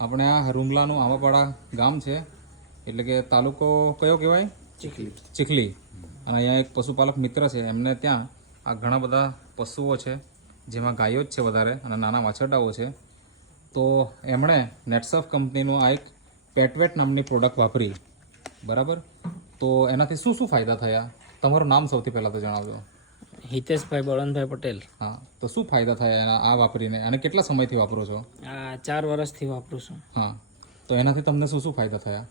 આપણે આ હરુમલાનું આમાપાડા ગામ છે. એટલે કે તાલુકો કયો કહેવાય? ચીખલી. ચીખલી. અને અહીંયા એક પશુપાલક મિત્ર છે. એમને ત્યાં આ ઘણા બધા પશુઓ છે જેમાં ગાયો જ છે વધારે અને નાના વાછરડાઓ છે. તો એમણે નેટસફ કંપનીનું આ એક પેટવેટ નામની પ્રોડક્ટ વાપરી. બરાબર? તો એનાથી શું શું ફાયદા થયા? તમારું નામ સૌથી પહેલાં તો જણાવજો. હિતેશભાઈ બળવંતભાઈ પટેલ. હા તો શું ફાયદા થાય એના આ વાપરીને? અને કેટલા સમયથી વાપરો છો? આ ચાર વર્ષથી વાપરું છું. હા તો એનાથી તમને શું શું ફાયદા થયા?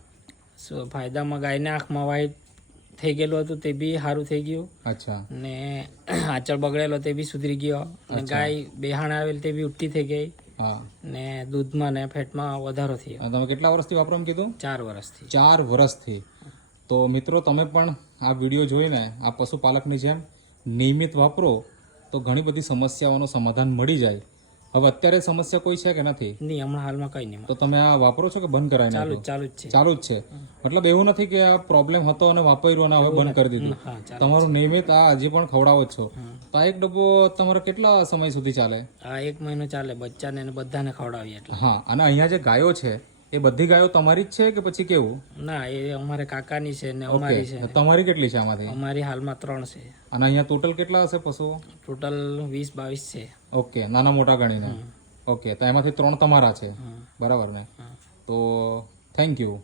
શું ફાયદામાં ગાયને આંખમાં વાઈટ થઈ ગયેલું હતું તે બી સારું થઈ ગયું. અચ્છા. ને આંચળ બગડેલો તે બી સુધરી ગયો. અને ગાય બેહાણ આવેલ તે બી ઉઠતી થઈ ગઈ. હા. ને દૂધમાં ને ફેટમાં વધારો થયો. તમે કેટલા વર્ષથી વાપરો કીધું? ચાર વર્ષથી. ચાર વર્ષથી. તો મિત્રો તમે પણ આ વીડિયો જોઈને આ પશુપાલકની જેમ નિયમિત વાપરો તો ઘણી બધી સમસ્યાઓનું સમાધાન મળી જાય. હવે અત્યારે સમસ્યા કોઈ છે કે નથી? નહીં હમણાં હાલમાં કઈ નહીં. તો તમે આ વાપરો છો કે બંધ કરાવી ચાલુ ચાલુ જ છે. ચાલુ જ છે. મતલબ એવું નથી કે આ પ્રોબ્લેમ હતો અને વાપર્યું અને હવે બંધ કરી દીધું. તમારું નિયમિત આ હજી પણ ખવડાવો છો. તો આ એક ડબ્બો તમારે કેટલા સમય સુધી ચાલે? આ એક મહિનો ચાલે બચ્ચાને ને બધાને ખવડાવીએ હા અને અહીંયા જે ગાયો છે એ બધી ગાયો તમારી જ છે કે પછી કેવું? ના એ અમારે કાકાની છે ને અમારી છે. તમારી કેટલી છે આમાંથી? અમારી હાલમાં ત્રણ છે. અને અહીંયા ટોટલ કેટલા હશે પશુઓ? ટોટલ વીસ બાવીસ છે. ઓકે નાના મોટા ગણીને. ઓકે તો એમાંથી ત્રણ તમારા છે. બરાબર ને? તો થેન્ક યુ